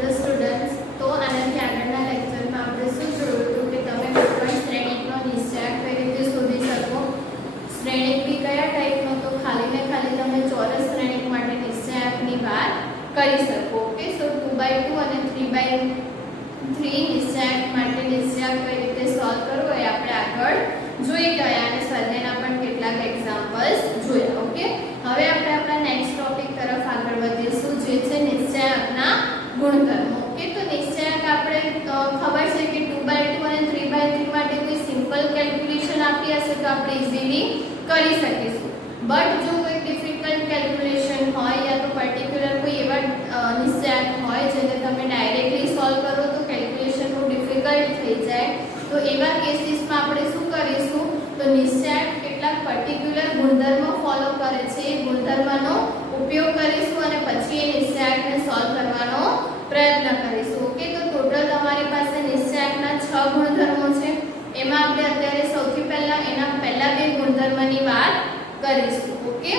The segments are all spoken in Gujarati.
હેલો સ્ટુડન્ટ્સ, તો આનાથી આગળના લેક્ચરમાં આપણે શું જોયું હતું કે તમે કોઈપણ શ્રેણિકનો નિશ્ચયાંક કઈ રીતે શોધી શકો. શ્રેણિક બી કયા ટાઈપનો, તો ખાલી ને ખાલી તમે ચોરસ શ્રેણિક માટે નિશ્ચયાંકની વાત કરી શકો. ઓકે, સો 2/2 અને 3/3 નિશ્ચયાંક માટે નિશ્ચયાંક કઈ રીતે સોલ્વ કરવો એ આપણે આગળ જોઈ ગયા અને સ્વાધ્યાયના પણ કેટલાક એક્ઝામ્પલ્સ જોયા. ઓકે, હવે આપણે આપણા નેક્સ્ટ ટોપિક તરફ આગળ વધીશું, જે છે નિશ્ચયાંકના ગુણધર્મો. ઓકે, તો નિશ્ચયાંક આપણે ખબર છે કે 2/2 અને 3/3 માટે કોઈ સિમ્પલ કેલ્ક્યુલેશન આપી હશે તો આપણે ઇઝીલી કરી શકીશું. બટ જો કોઈ ડિફિકલ્ટ કેલ્ક્યુલેશન હોય યા તો પર્ટિક્યુલર કોઈ એવા નિશ્ચયાંક હોય જેને તમે ડાયરેક્ટલી સોલ્વ કરો તો કેલ્ક્યુલેશન બહુ ડિફિકલ્ટ થઈ જાય, તો એવા કેસીસમાં આપણે શું કરીશું, તો નિશ્ચયાંક કેટલાક પર્ટિક્યુલર ગુણધર્મો ફોલો કરે છે એ ગુણધર્મનો ઉપયોગ કરીશું અને પછી એ નિશ્ચયાંકને સોલ્વ કરવાનો પ્રયત્ન કરીશું. ઓકે, તો ટોટલ તમારી પાસે નિશ્ચયાંકના 6 ગુણધર્મો છે. એમાં આપણે અત્યારે સૌથી પહેલા એના પહેલા બે ગુણધર્મની વાત કરીશું. ઓકે,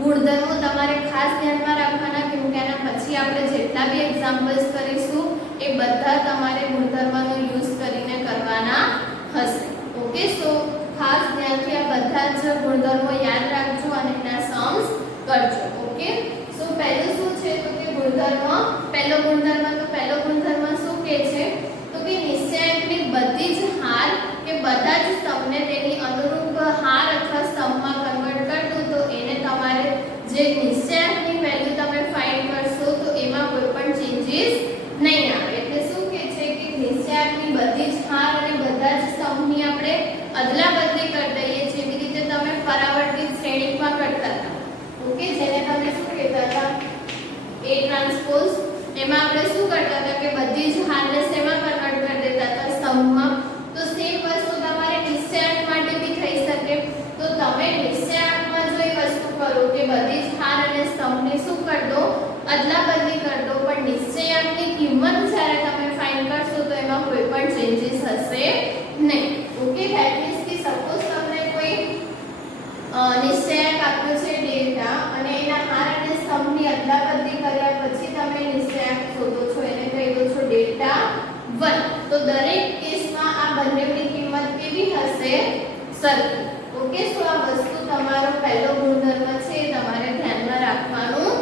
ગુણધર્મો તમારે ખાસ ધ્યાનમાં રાખવાના, કેમ કે એના પછી આપણે જેટલા બી એક્ઝામ્પલ્સ કરીશું એ બધા તમારે ગુણધર્મનો યુઝ કરીને કરવાના હશે. ઓકે, સો ખાસ ધ્યાનથી આ બધા જ ગુણધર્મો યાદ રાખજો અને એના સમ્સ કરજો. ઓકે, સો પહેલું શું છે તો કે ગુણધર્મ, પહેલો ગુણધર્મ શું કહે છે તો કે નિશ્ચયાંકની બધી જ હાર કે બધા જ સ્તંભને તેની અનુરૂપ હાર અથવા સ્તંભમાં કન્વર્ટ કરવું, તો એને તમારે જે નિશ્ચયાંકની વેલ્યુ તમે ફાઇન્ડ કરશો તો એમાં કોઈ પણ ચેન્જીસ નહીં આવે. એટલે શું કહે છે કે નિશ્ચયાંકની બધી જ હાર અને બધા જ સ્તંભની આપણે અદલા બદલી કરી દઈએ, જેવી રીતે તમે પરાવર્તિત શ્રેણિકમાં કરતા હતા. ઓકે, જેને તમે શું કહેતા હતા A ટ્રાન્સપોઝ, એમાં આપણે શું કરતા હતા કે બધી જ હારને શેમાં કન્વર્ટ કરી દેતા હતા, સ્તંભમાં. તો સેમ વસ્તુ તમારે નિશ્ચયાંક માટે બી થઈ શકે. તો તમે નિશ્ચયાંકમાં જો એ વસ્તુ કરો કે બધી જ હાર અને સ્તંભને શું કરી દો, અદલા બદલી કરી દો, પણ નિશ્ચયાંકની કિંમત જ્યારે તમે ફાઇન્ડ કરશો તો એમાં કોઈ પણ ચેન્જીસ હશે નહીં. ઓકે, ધેટ મીન્સ કે સપોઝ તમને કોઈ નિશ્ચયાંક આપ્યો છે ડેલ્ટા અને એના હાર અને સ્તંભની અદલા બદલી કર્યા પછી તમે નિશ્ચયાંક શોધો છો, એને કહી દો છો ડેલ્ટા 1. તો દરેક કેસમાં આ બંનેની કિંમત કેવી હશે, સરખી. ઓકે, સો આ વસ્તુ તમારો પહેલો ગુણધર્મ છે, તમારે ધ્યાનમાં રાખવાનું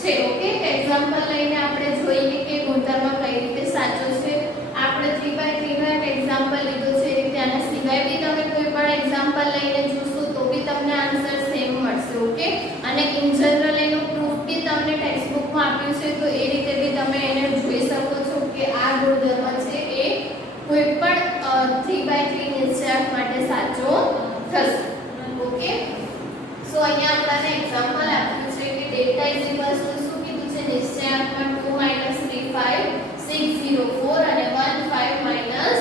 છે. ઓકે, એક્ઝામ્પલ લઈને આપણે જોઈએ કે ગુણધર્મ કઈ રીતે સાચો છે. આપણે 3/3 નો એક એક્ઝામ્પલ લીધો છે, એ રીતે આના સિવાય બી તમે કોઈ પણ એક્ઝામ્પલ લઈને જોશો તો બી તમને આન્સર સેમ મળશે. ઓકે, અને ઇન જનરલ એનું પ્રૂફ બી તમને ટેક્સ્ટ બુકમાં આપ્યું છે, તો એ રીતે બી તમે એને જોઈ શકો છો કે આ ગુણધર્મ છે એ કોઈ પણ 3/3 નિશ્ચયાંક માટે સાચો થશે. ઓકે, સો અહીંયા આપણને એક્ઝામ્પલ આપ્યું છે કે ડેલ્ટા ઇઝ ઇક્વલ ટુ શું કીધું છે નિશ્ચયાંકમાં 2 - 3 5 6 0 4 અને 1 5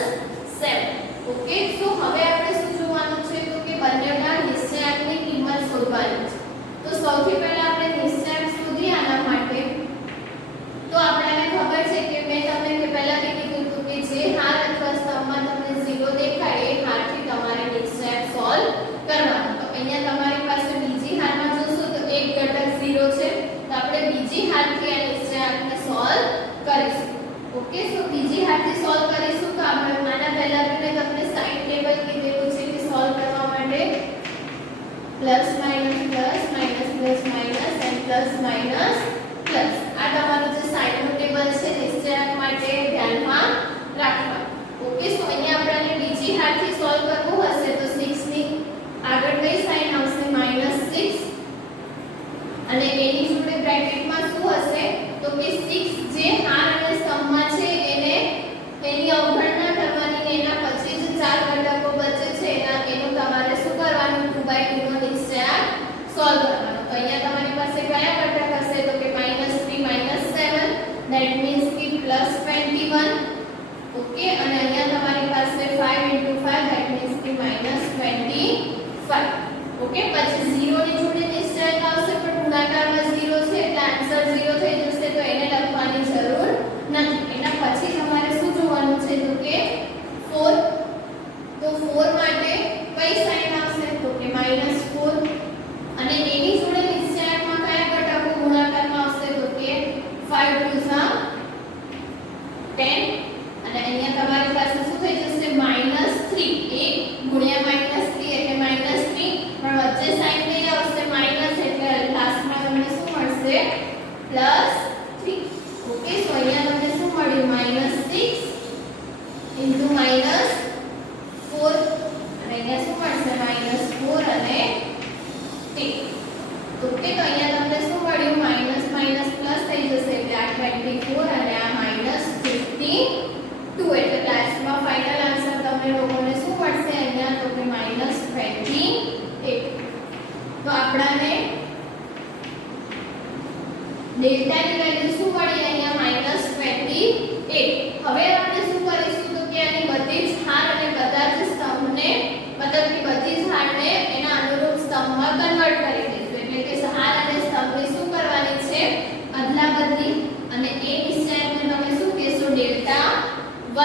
- 7. ઓકે, સો હવે આપણે શું જોવાનું છે તો કે બંનેના નિશ્ચયાંકની કિંમત શોધવાની છે. તો સૌથી પહેલા આપણે નિશ્ચયાંક શોધીએ આના માટે. તો આપણને ખબર છે કે મેં તમને કે પહેલા બી કીધું હતું કે જે હાર અથવા સ્તંભમાં તમને 0 દેખાય એ હારથી તમારે નિશ્ચયાંક સોલ્વ કરવાનો. તો અહીંયા તમારી પાસે બીજી હારમાં જોશો તો એક ઘટક 0 છે, તો આપણે બીજી હારથી આ નિશ્ચયાંકને સોલ્વ કરીશું. ઓકે, સો બીજી હારથી સોલ્વ કરીશું તો આપણે આના પહેલા મેં તમને સાઇન ટેબલ કીધેલું છે કે સોલ્વ કરવા માટે plus minus plus minus plus minus and plus minus plus. આ તમારું જે સાઇનનું ટેબલ છે નિશ્ચયાંક માટે ધ્યાનમાં રાખવાનું. ઓકે, સો અહીંયા આપણે બીજી હારથી સોલ્વ કરવું હશે તો 6 ની આગળ કઈ સાઇન આવશે -6 અને એની જોડે બ્રેકેટમાં શું હશે તો કે 6 જે હાર અને સ્તંભમાં છે એને એની અવગણના કરવાની ને એના પછી જે ચાર ઘટકો બચે છે એનું તમારે શું કરવાનું 2/2 નો નિશ્ચયાંક સોલ્વ કરવાનો. તો અહીંયા તમારી પાસે કયા ઘટક હશે તો કે -3 - 7 ધેટ મીન્સ કે +21. ઓકે, અને અહીંયા તમારી પાસે 5 * 5 ધેટ મીન્સ કે -25. ઓકે, પછી 0 ની જોડે નિશ્ચયાંક આવશે પણ ગુણાકારમાં 0 છે એટલે આન્સર 0 થઈ જશે, તો એને લખવાની જરૂર નથી. એના પછી તમારે શું જોવાનું છે તો કે 4. તો 4 માટે કઈ સાઇન આવશે તો કે -4 અને એની જોડે નિશ્ચયાંકમાં કયા ઘટકો ગુણાકારમાં આવશે તો કે 5 * 2 = 10 અને અહીંયા તમારી પાસે શું થઈ જશે -3 1 ગુણ્યા -3 એટલે -3 પણ વચ્ચે સાઈન કઈ આવશે માઈનસ એટલે લાસ્ટમાં તમને શું મળશે +3 ઓકે સો અહીંયા તમને શું મળ્યું -6 into -4 અને અહીંયા શું મળશે -4 અને 3 ઓકે તો અહીંયા તમને શું મળ્યું માઈનસ માઈનસ પ્લસ થઈ જશે એટલે આ 24 અને આ -52 એટલે લાસ્ટમાં ફાઇનલ આન્સર તમને લોકોને શું મળશે અહીંયા તો કે -28 તો આપણાને ડેલ્ટા ની વેલ્યુ શું મળી અહીંયા -28 હવે આપણે શું કરીશું તો કે આની બધી જ હાર અને બધા જ સ્તંભને મતલબ કે બધી જ હારને એના અનુરૂપ સ્તંભમાં કન્વર્ટ કરી દઈશું એટલે કે હાર અને સ્તંભની શું કરવાની છે અદલાબદલી અને એ નિશ્ચયકને તમે શું કહેશો ડેલ્ટા 1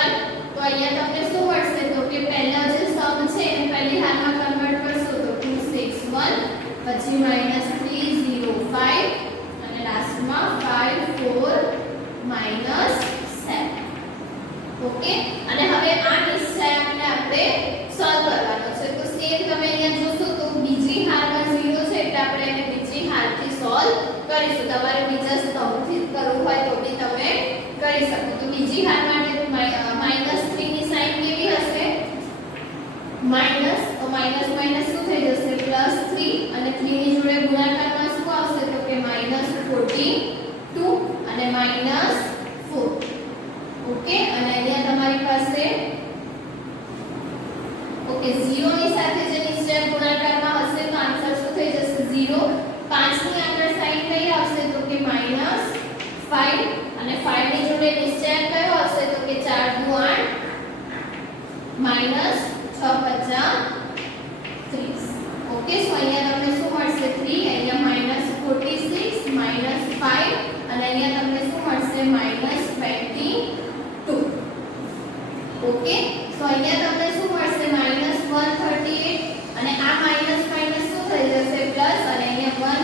તો અહીંયા તમને શું મળશે તો કે પહેલો જે સ્તંભ છે એને પહેલી હારમાં કન્વર્ટ કરશો તો 261 પછી -305 અને લાસ્ટમાં 54 -7 ઓકે અને હવે આ નિશ્ચયકને આપણે સોલ્વ કરવાનો છે તો સેમ તમે અહીંયા જોશો તો બીજી હારમાં 0 છે એટલે આપણે એને બીજી હારથી સોલ્વ કરીશું તમારે બીજા સ્તંભથી કરવું હોય તો બી તમે કરી શકો તો બીજી હાર માટે -3 ની સાઈન કેવી હશે માઈનસ તો માઈનસ માઈનસ શું થઈ જશે +3 અને 3 ની જોડે ગુણાકારમાં શું આવશે તો કે -42 અને -4 ઓકે અને અહીંયા તમારી પાસે ઓકે 0 ની સાથે જે નિશ્ચય ગુણાકારમાં હશે તો આન્સર શું થઈ જશે 0 5 ની આગળ સાઈન કઈ આવશે તો કે -5 અને 5 ની જોડે નિશ્ચય કયો હશે તો કે 4 દુ 8 -6 × 5 30 ઓકે સો અહીંયા તમને શું મળશે 3 અહીંયા -46 -5 અને અહીંયા તમને શું મળશે -22 ઓકે સો અહીંયા તમને શું મળશે -138 અને આ માઈનસ માઈનસ શું થઈ જશે પ્લસ અને અહીંયા 110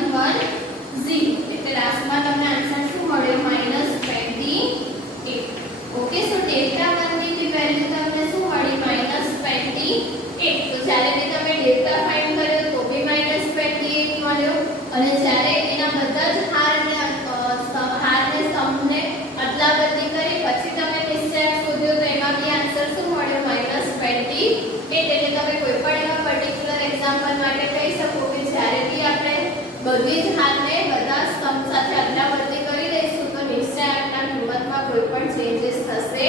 એટલે લાસ્ટમાં તમને આન્સર શું મળ્યો -28 ઓકે સો ડેલ્ટા 1 ની વેલ્યુ તમને શું મળી -28 તો જ્યારે બી તમે ડેલ્ટા ફાઇન્ડ કર્યો તો બી -28 મળ્યો અને જ્યારે એના બધા જ હારને સ્તંભને અદલાબદલી કરી પછી તમે નિશ્ચયક શોધ્યો તો એમાં બી આન્સર શું મળ્યો -28 એટલે તમે કોઈ પણ એવા પર્ટિક્યુલર એક્ઝામ્પલ માટે કહી શકો કે જ્યારે બી આપણે બધી જ હારને બધા સ્તંભ સાથે અદલાબદલી કરી દઈશું તો નિશ્ચયકના કિંમતમાં કોઈ પણ ચેન્જીસ થશે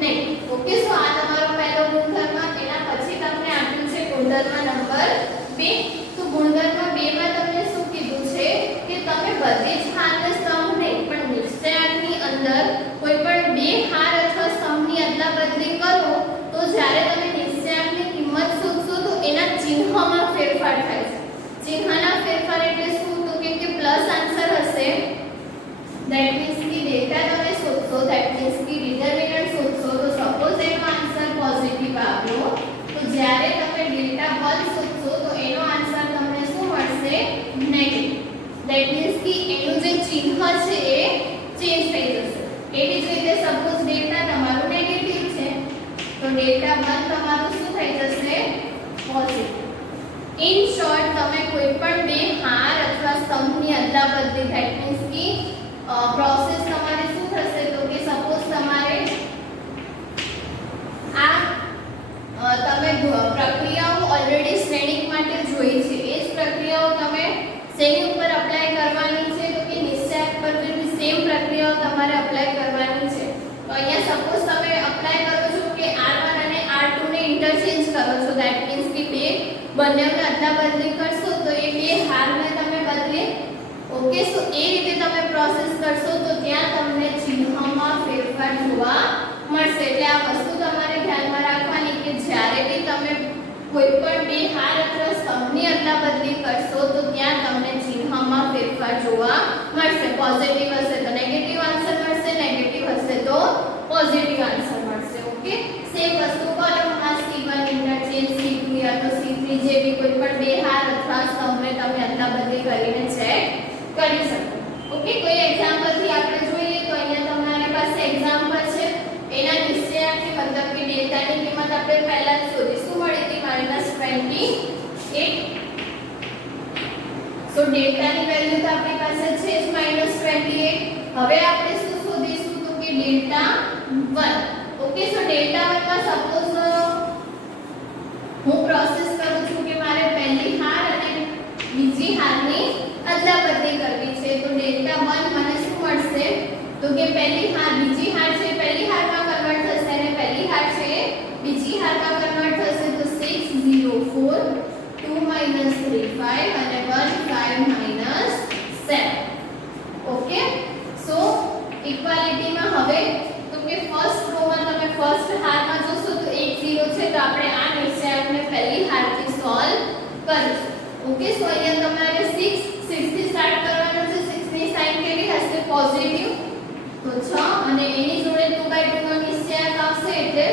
નહીં ઓકે સો આ તમારો પહેલો ગુણધર્મ એના પછી તમને આપ્યું છે ગુણધર્મ નંબર 2 તો ગુણધર્મ 2 માં તમને શું કીધું છે કે તમે બધી જ હારને સ્તંભ નહીં પણ નિશ્ચયકની અંદર કોઈ પણ બે હાર અથવા સ્તંભની અદલાબદલી કરો તો જ્યારે તમે નિશ્ચયકની કિંમત શોધશો તો એના ચિહ્નમાં ફેરફાર થાય છે ચિહ્નના ફેરફાર એટલે શું તો કે પ્લસ આન્સર હશે ધેટ મીન્સ કે ડેલ્ટા તમે શોધશો ધેટ મીન્સ કે ડિટરમિનન્ટ શોધશો તો સપોઝ એનો આન્સર પોઝિટિવ આવ્યો તો જ્યારે તમે ડેલ્ટા 1 શોધશો તો એનો આન્સર તમને શું મળશે નેગેટિવ ધેટ મીન્સ કે એનું જે ચિહ્ન છે એ ચેન્જ થઈ જશે એવી જ રીતે સપોઝ ડેલ્ટા તમારું નેગેટિવ છે તો ડેલ્ટા 1 તમારું શું થઈ જશે પોઝિટિવ ઇન શોર્ટ તમે કોઈ પણ બે હાર અથવા સ્તંભની અદલાબદલી ધેટ મીન્સ કે પ્રોસેસ તમારે શું થશે તો કે સપોઝ તમારે આ તમે પ્રક્રિયાઓ ઓલરેડી શ્રેણિક માટે જોઈ છે એ જ પ્રક્રિયાઓ તમે શેની ઉપર એપ્લાય કરવાની છે તો કે નિશ્ચયક પર બી સેમ પ્રક્રિયાઓ તમારે એપ્લાય કરવાની છે તો અહીંયા સપોઝ તમે એપ્લાય કરો છો કે R1 અને R2 ને ઇન્ટરચેન્જ કરો છો ધેટ મીન્સ કે બે બંનેને અદલાબદલી કરશો તો એ બે હારને તમે બદલે ઓકે સો એ રીતે તમે પ્રોસેસ કરશો તો ત્યાં તમને ચિહ્નમાં ફેરફાર જોવા મળશે એટલે આ વસ્તુ તમારે ધ્યાનમાં રાખવાની કે જ્યારે બી તમે કોઈ પણ બે હાર અથવા સ્તંભની અદલાબદલી કરશો તો ત્યાં તમને ચિહ્નમાં ફેરફાર જોવા મળશે પોઝિટિવ હશે તો નેગેટિવ આન્સર મળશે નેગેટિવ હશે તો પોઝિટિવ આન્સર મળશે ઓકે સેમ વસ્તુ કોલમમાં C1 ઇન્ટરચેન્જ C2 યા તો C3 જેવી કોઈ પણ બે હાર અથવા સ્તંભને તમે અદલાબદલી કરીને ચેક કરી શકો ઓકે કોઈ એક્ઝામ્પલ થી આપણે જોઈએ તો અહીંયા તમારી પાસે એક્ઝામ્પલ છે -28. સો ડેલ્ટાની વેલ્યુ તો આપણી પાસે છે જ -28. હવે આપણે શું શોધીશું તો કે ડેલ્ટા 1. ઓકે, સો ડેલ્ટા 1 માં સપોઝ હું પ્રોસેસ કરું છું કે મારે પહેલી હાર અને બીજી હારની અદલાબદલી કરવી છે, તો ડેલ્ટા 1 મને શું મળશે તો કે પહેલી હાર બીજી હાર છે પહેલી હારમાં કન્વર્ટ થશે અને પહેલી હાર છે બીજી હારમાં કન્વર્ટ થશે, તો 6 0 4 2 3 5 અને 1 5 7. ઓકે, સો ઇક્વાલિટીમાં હવે તો કે ફર્સ્ટ રોમાં તમે ફર્સ્ટ હારમાં જોશો તો 1 0 છે, તો આપણે આ નિશ્ચયાંકને પહેલી હારથી સોલ્વ કરીશું. ઓકે, સો અહીંયા તમારે 6 થી સ્ટાર્ટ કરવાનું છે. 6 ની સાઇન કેવી હશે પોઝિટિવ, તો 6 અને એની જોડે 2/2 નો નિશ્ચયાંક આવશે એટલે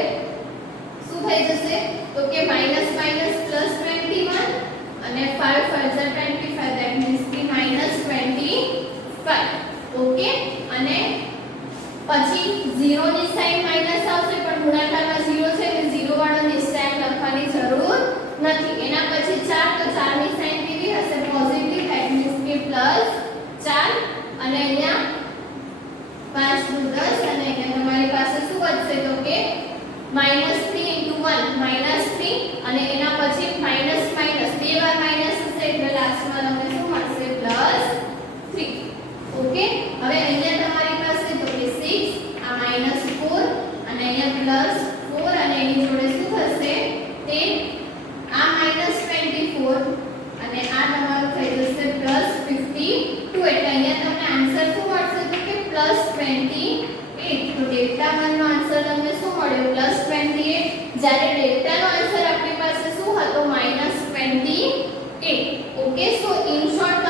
શું થઈ જશે તો કે માઈનસ માઈનસ પ્લસ 21 અને 5 5 25 that means કે -25. ઓકે, અને પછી 0 ની સાઇન માઈનસ આવશે પણ ગુણાકારમાં 0 છે એટલે 0 વાળો નિશ્ચયાંક લખવાની જરૂર નથી. એના પછી 4, તો 4 ની સાઇન કેવી હશે પોઝિટિવ that means કે +4 અને અહીંયા 5 * 10 અને અહીંયા તમારી પાસે શું વધશે તો કે -3 * 1 -3 અને એના પછી માઈનસ માઈનસ બે વાર માઈનસ હશે એટલે લાસ્ટમાં તમને શું મળશે +3. ઓકે, હવે અહીંયા તમારી પાસે તો કે 6 આ -4 અને અહીંયા +4 અને એની જોડે શું થશે તે આ -24 અને આ તમારું થઈ જશે +52 એટલે અહીંયા તમને આન્સર શું મળશે તો કે +28. તો ડેલ્ટા 1 નો આન્સર તમને શું મળ્યો +28, જ્યારે ડેલ્ટા નો આન્સર આપણી પાસે શું હતો -28. Okay, so in short